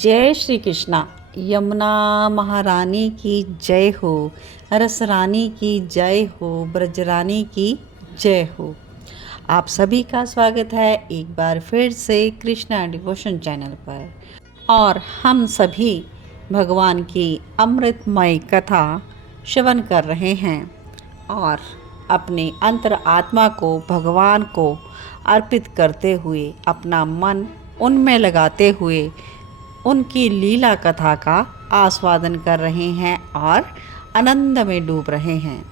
जय श्री कृष्णा। यमुना महारानी की जय हो, रस रानी की जय हो, ब्रजरानी की जय हो। आप सभी का स्वागत है एक बार फिर से कृष्णा डिवोशन चैनल पर। और हम सभी भगवान की अमृतमय कथा श्रवण कर रहे हैं और अपने अंतर आत्मा को भगवान को अर्पित करते हुए, अपना मन उनमें लगाते हुए उनकी लीला कथा का आस्वादन कर रहे हैं और आनंद में डूब रहे हैं।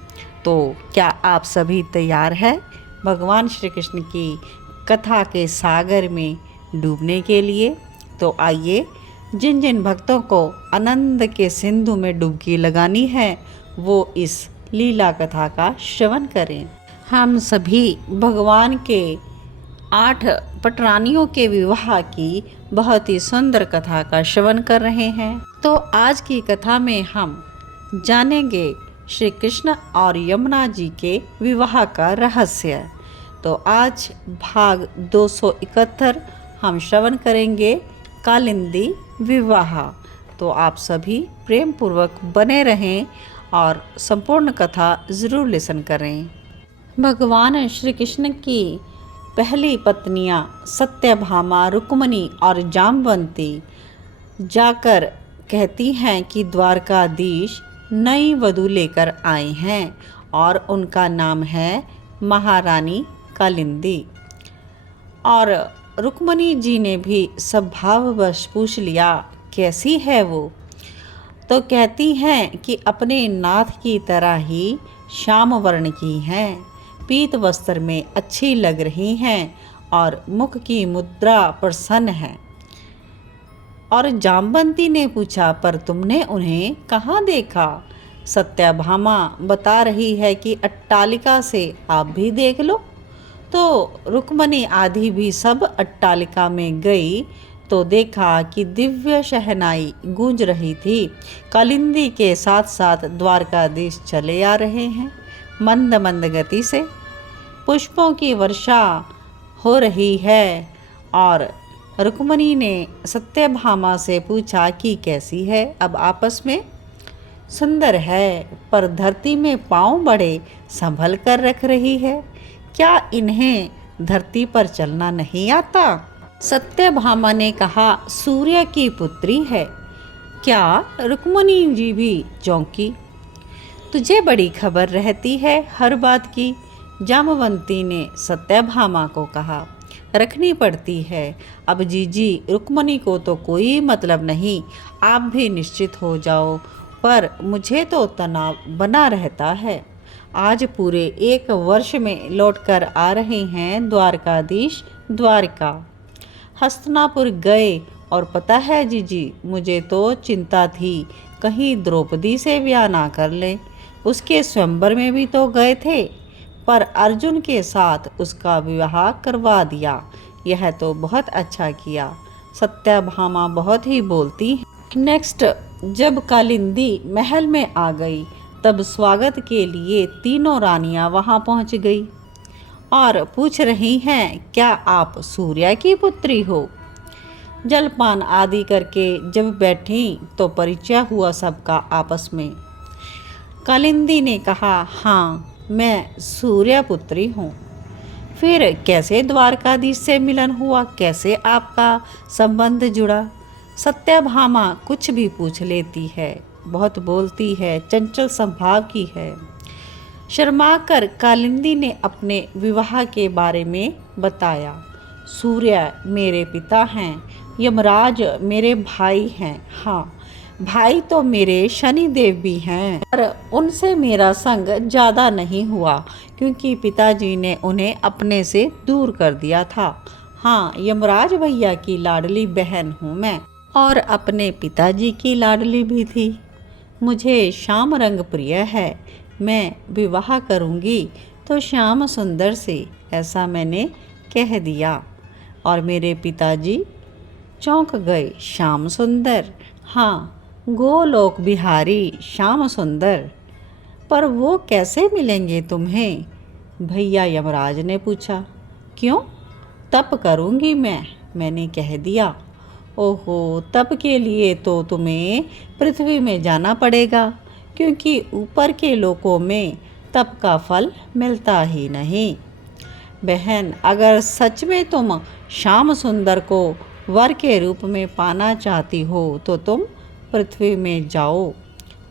तो क्या आप सभी तैयार हैं भगवान श्री कृष्ण की कथा के सागर में डूबने के लिए? तो आइए, जिन जिन भक्तों को आनंद के सिंधु में डुबकी लगानी है वो इस लीला कथा का श्रवण करें। हम सभी भगवान के 8 पटरानियों के विवाह की बहुत ही सुंदर कथा का श्रवण कर रहे हैं। तो आज की कथा में हम जानेंगे श्री कृष्ण और यमुना जी के विवाह का रहस्य। तो आज भाग 271 हम श्रवण करेंगे, कालिंदी विवाह। तो आप सभी प्रेम पूर्वक बने रहें और संपूर्ण कथा ज़रूर लिसन करें। भगवान श्री कृष्ण की पहली पत्नियां सत्यभामा, रुक्मणी और जामवंती जाकर कहती हैं कि द्वारकाधीश नई वधू लेकर आए हैं और उनका नाम है महारानी कालिंदी। और रुक्मणी जी ने भी स्वभाववश पूछ लिया, कैसी है वो? तो कहती हैं कि अपने नाथ की तरह ही श्याम वर्ण की हैं, पीत वस्त्र में अच्छी लग रही हैं और मुख की मुद्रा प्रसन्न है। और जामवंती ने पूछा, पर तुमने उन्हें कहाँ देखा? सत्यभामा बता रही है कि अट्टालिका से आप भी देख लो। तो रुक्मणी आदि भी सब अट्टालिका में गई तो देखा कि दिव्य शहनाई गूंज रही थी। कालिंदी के साथ साथ द्वारकाधीश चले आ रहे हैं मंद मंद गति से। पुष्पों की वर्षा हो रही है और रुक्मणी ने सत्यभामा से पूछा कि कैसी है? अब आपस में सुंदर है, पर धरती में पांव बड़े संभल कर रख रही है। क्या इन्हें धरती पर चलना नहीं आता? सत्यभामा ने कहा, सूर्य की पुत्री है। क्या? रुक्मणी जी भी चौंकी। तुझे बड़ी खबर रहती है हर बात की। जामवंती ने सत्यभामा को कहा, रखनी पड़ती है। अब जीजी रुक्मणी को तो कोई मतलब नहीं, आप भी निश्चित हो जाओ, पर मुझे तो तनाव बना रहता है। आज पूरे 1 वर्ष में लौटकर आ रहे हैं द्वारकाधीश द्वारका। हस्तिनापुर गए और पता है जीजी, मुझे तो चिंता थी कहीं द्रौपदी से ब्याह ना कर ले। उसके स्वयंवर में भी तो गए थे, पर अर्जुन के साथ उसका विवाह करवा दिया। यह तो बहुत अच्छा किया। सत्यभामा बहुत ही बोलती है। नेक्स्ट, जब कालिंदी महल में आ गई तब स्वागत के लिए तीनों रानियां वहां पहुंच गई और पूछ रही हैं, क्या आप सूर्य की पुत्री हो? जलपान आदि करके जब बैठी तो परिचय हुआ सबका आपस में। कालिंदी ने कहा, हाँ, मैं सूर्य पुत्री हूँ। फिर कैसे द्वारकाधीश से मिलन हुआ? कैसे आपका संबंध जुड़ा? सत्यभामा कुछ भी पूछ लेती है, बहुत बोलती है, चंचल स्वभाव की है। शर्माकर कालिंदी ने अपने विवाह के बारे में बताया। सूर्य मेरे पिता हैं, यमराज मेरे भाई हैं। हाँ, भाई तो मेरे शनिदेव भी हैं, पर उनसे मेरा संग ज़्यादा नहीं हुआ क्योंकि पिताजी ने उन्हें अपने से दूर कर दिया था। हाँ, यमराज भैया की लाडली बहन हूँ मैं और अपने पिताजी की लाडली भी थी। मुझे श्याम रंग प्रिय है। मैं विवाह करूँगी तो श्याम सुंदर से, ऐसा मैंने कह दिया और मेरे पिताजी चौंक गए। श्याम सुंदर? हाँ, गोलोक बिहारी श्याम सुंदर। पर वो कैसे मिलेंगे तुम्हें? भैया यमराज ने पूछा। क्यों? तप करूँगी मैंने कह दिया। ओहो, तप के लिए तो तुम्हें पृथ्वी में जाना पड़ेगा, क्योंकि ऊपर के लोकों में तप का फल मिलता ही नहीं। बहन, अगर सच में तुम श्याम सुंदर को वर के रूप में पाना चाहती हो तो तुम पृथ्वी में जाओ।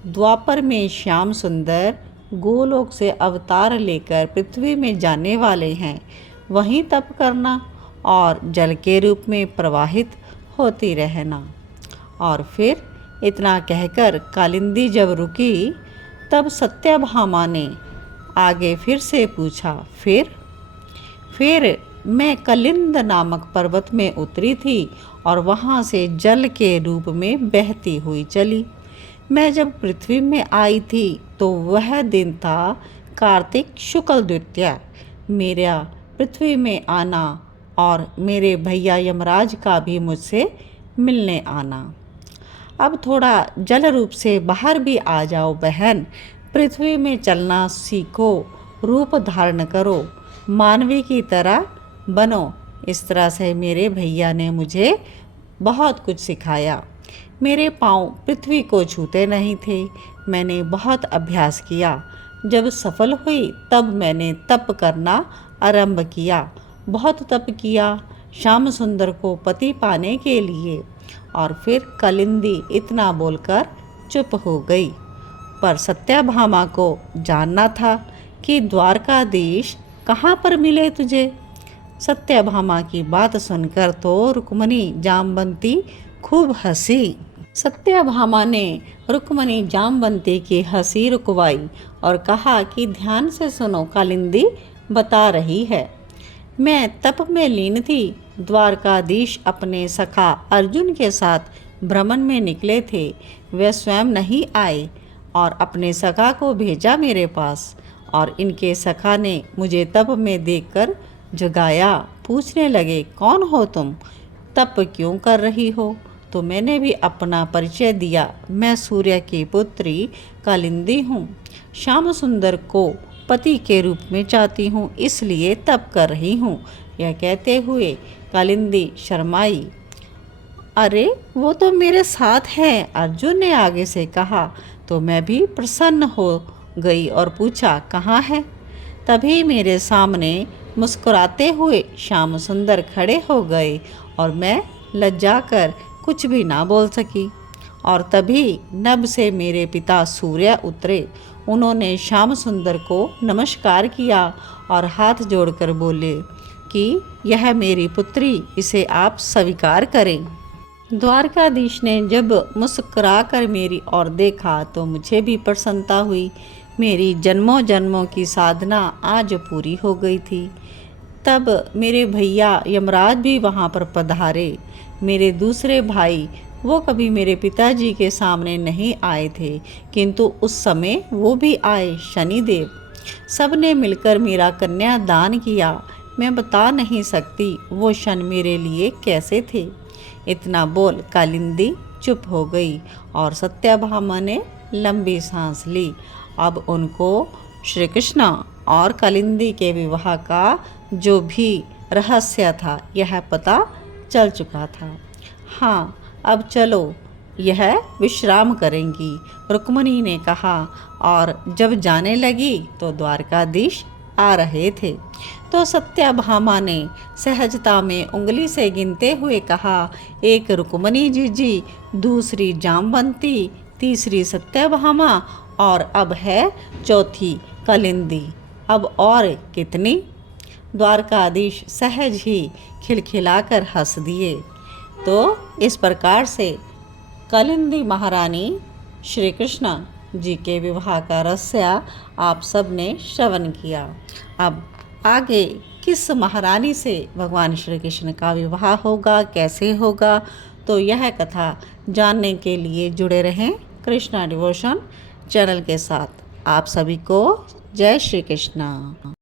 द्वापर में श्याम सुंदर गोलोक से अवतार लेकर पृथ्वी में जाने वाले हैं। वहीं तप करना और जल के रूप में प्रवाहित होती रहना। और फिर इतना कहकर कालिंदी जब रुकी तब सत्यभामा ने आगे फिर से पूछा, फिर मैं कलिंद नामक पर्वत में उतरी थी और वहाँ से जल के रूप में बहती हुई चली। मैं जब पृथ्वी में आई थी तो वह दिन था कार्तिक शुक्ल द्वितीया। मेरा पृथ्वी में आना और मेरे भैया यमराज का भी मुझसे मिलने आना। अब थोड़ा जल रूप से बाहर भी आ जाओ बहन, पृथ्वी में चलना सीखो, रूप धारण करो, मानवी की तरह बनो। इस तरह से मेरे भैया ने मुझे बहुत कुछ सिखाया। मेरे पाँव पृथ्वी को छूते नहीं थे। मैंने बहुत अभ्यास किया। जब सफल हुई तब मैंने तप करना आरंभ किया। बहुत तप किया श्याम सुंदर को पति पाने के लिए। और फिर कालिंदी इतना बोलकर चुप हो गई। पर सत्यभामा को जानना था कि द्वारकाधीश कहाँ पर मिले तुझे। सत्यभामा की बात सुनकर तो रुक्मणी जामवंती खूब हंसी। सत्यभामा ने रुक्मणी जामवंती की हंसी रुकवाई और कहा कि ध्यान से सुनो, कालिंदी बता रही है। मैं तप में लीन थी। द्वारकाधीश अपने सखा अर्जुन के साथ भ्रमण में निकले थे। वे स्वयं नहीं आए और अपने सखा को भेजा मेरे पास। और इनके सखा ने मुझे तप में देखकर जगाया। पूछने लगे, कौन हो तुम, तप क्यों कर रही हो। तो मैंने भी अपना परिचय दिया। मैं सूर्य की पुत्री कालिंदी हूँ। श्याम सुंदर को पति के रूप में चाहती हूँ, इसलिए तप कर रही हूँ। यह कहते हुए कालिंदी शर्माई। अरे वो तो मेरे साथ हैं, अर्जुन ने आगे से कहा। तो मैं भी प्रसन्न हो गई और पूछा, कहाँ है। तभी मेरे सामने मुस्कुराते हुए श्याम सुंदर खड़े हो गए और मैं लज्जा कर कुछ भी ना बोल सकी। और तभी नभ से मेरे पिता सूर्य उतरे। उन्होंने श्याम सुंदर को नमस्कार किया और हाथ जोड़कर बोले कि यह मेरी पुत्री, इसे आप स्वीकार करें। द्वारकाधीश ने जब मुस्कुराकर मेरी ओर देखा तो मुझे भी प्रसन्नता हुई। मेरी जन्मों जन्मों की साधना आज पूरी हो गई थी। तब मेरे भैया यमराज भी वहाँ पर पधारे। मेरे दूसरे भाई वो कभी मेरे पिताजी के सामने नहीं आए थे, किंतु उस समय वो भी आए, शनिदेव। सब ने मिलकर मेरा कन्यादान किया। मैं बता नहीं सकती वो क्षण मेरे लिए कैसे थे। इतना बोल कालिंदी चुप हो गई और सत्यभामा ने लंबी सांस ली। अब उनको श्री कृष्ण और कालिंदी के विवाह का जो भी रहस्य था यह पता चल चुका था। हाँ, अब चलो, यह विश्राम करेंगी, रुक्मणी ने कहा। और जब जाने लगी तो द्वारकाधीश आ रहे थे। तो सत्यभामा ने सहजता में उंगली से गिनते हुए कहा, एक रुक्मणी जी, दूसरी जामवंती, तीसरी सत्यभामा और अब है चौथी कालिंदी। अब और कितनी। द्वारकाधीश सहज ही खिलखिलाकर हंस दिए। तो इस प्रकार से कालिंदी महारानी श्री कृष्ण जी के विवाह का रहस्य आप सब ने श्रवण किया। अब आगे किस महारानी से भगवान श्री कृष्ण का विवाह होगा, कैसे होगा, तो यह कथा जानने के लिए जुड़े रहें कृष्णा डिवोशन चैनल के साथ। आप सभी को जय श्री कृष्ण।